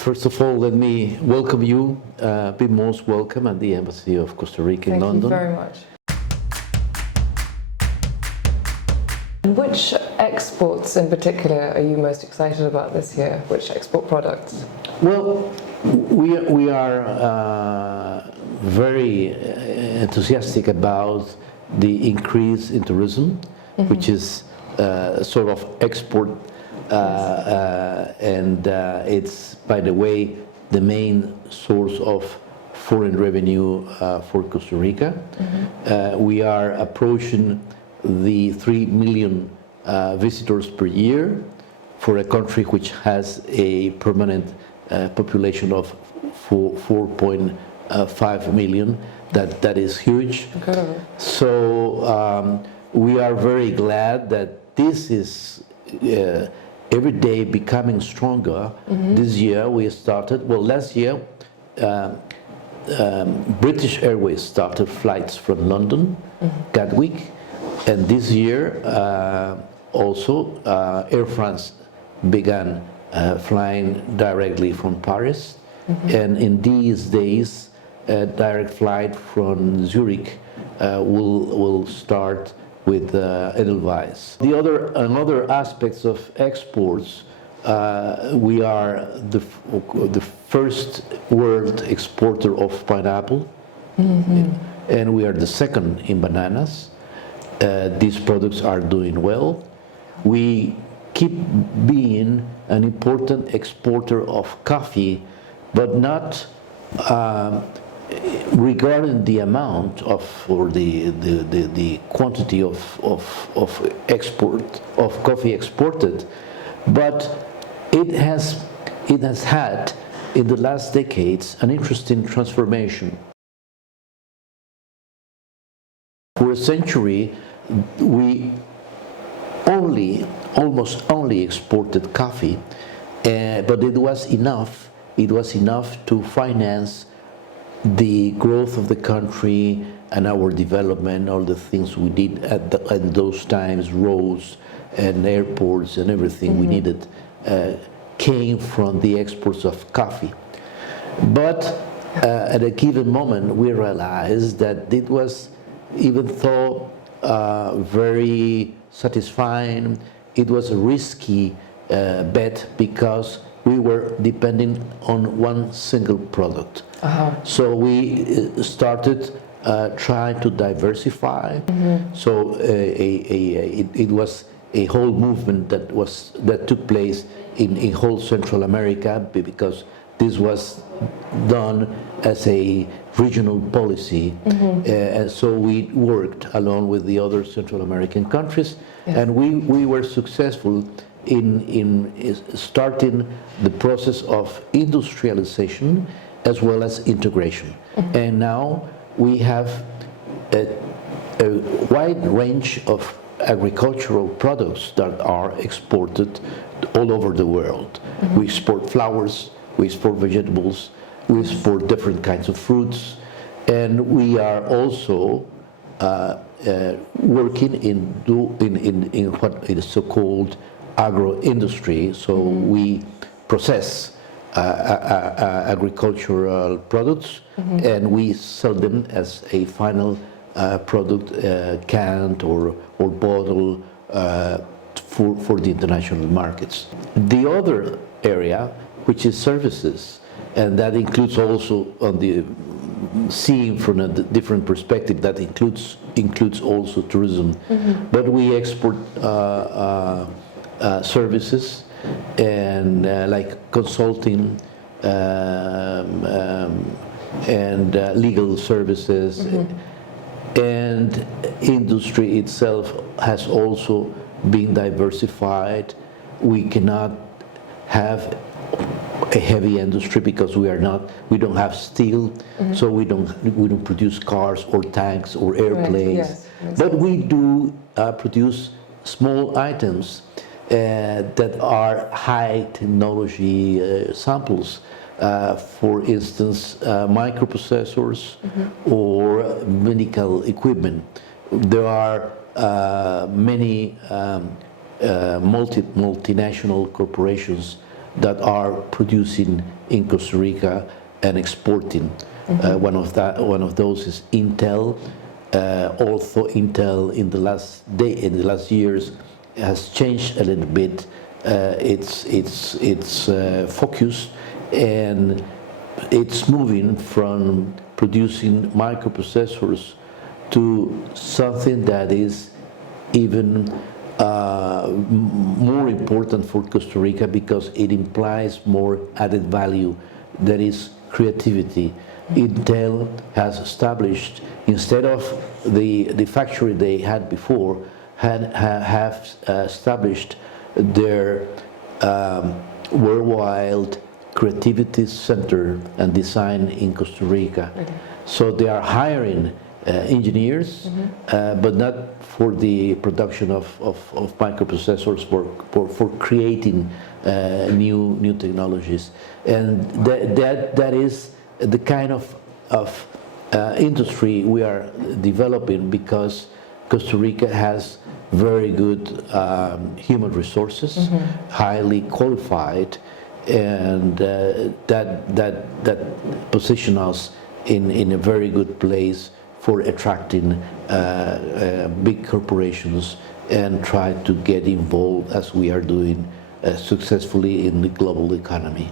First of all, let me welcome you, be most welcome at the Embassy of Costa Rica in London. Thank you very much. Which exports in particular are you most excited about this year? Which export products? Well, we are very enthusiastic about the increase in tourism, which is sort of export, and it's, by the way, the main source of foreign revenue for Costa Rica. We are approaching the 3 million visitors per year for a country which has a permanent population of 4.5 million. That is huge. Incredible. So we are very glad that this is every day becoming stronger. This year we started, well, last year British Airways started flights from London, Gatwick, and this year also Air France began flying directly from Paris, and in these days a direct flight from Zurich will start with Edelweiss. Another aspects of exports, we are the first world exporter of pineapple, and we are the second in bananas. These products are doing well. We keep being an important exporter of coffee, but not regarding the amount of, or the quantity of export of coffee exported, but it has had in the last decades an interesting transformation. For a century, we almost only exported coffee, but it was enough to finance the growth of the country and our development, all the things we did at those times, roads and airports and everything we needed came from the exports of coffee. But at a given moment we realized that it was, even though very satisfying, it was a risky bet because we were depending on one single product. So we started trying to diversify. So it was a whole movement that took place in whole Central America, because this was done as a regional policy, and so we worked along with the other Central American countries, and we were successful in starting the process of industrialization as well as integration. And now we have a wide range of agricultural products that are exported all over the world. We export flowers, we export vegetables, we export different kinds of fruits, and we are also working in what is so-called agro-industry. So we process agricultural products, and we sell them as a final product, canned or bottle, for the international markets. The other area, which is services, and that includes also, on the seeing from a different perspective, that includes also tourism, but we export services and like consulting and legal services, and industry itself has also been diversified. We cannot have a heavy industry because we don't have steel, so we don't produce cars or tanks or airplanes, but we do produce small items that are high technology samples. For instance, microprocessors or medical equipment. There are many multinational corporations that are producing in Costa Rica and exporting. One of those is Intel. Also, Intel in the last years has changed a little bit its focus, and it's moving from producing microprocessors to something that is even more important for Costa Rica because it implies more added value, that is creativity. Intel has established, instead of the factory they had before, have established their worldwide creativity center and design in Costa Rica. Okay. So they are hiring engineers, but not for the production of microprocessors, for creating new technologies. And that is the kind of industry we are developing, because Costa Rica has very good human resources, highly qualified, and that position us in a very good place for attracting big corporations and try to get involved, as we are doing successfully, in the global economy.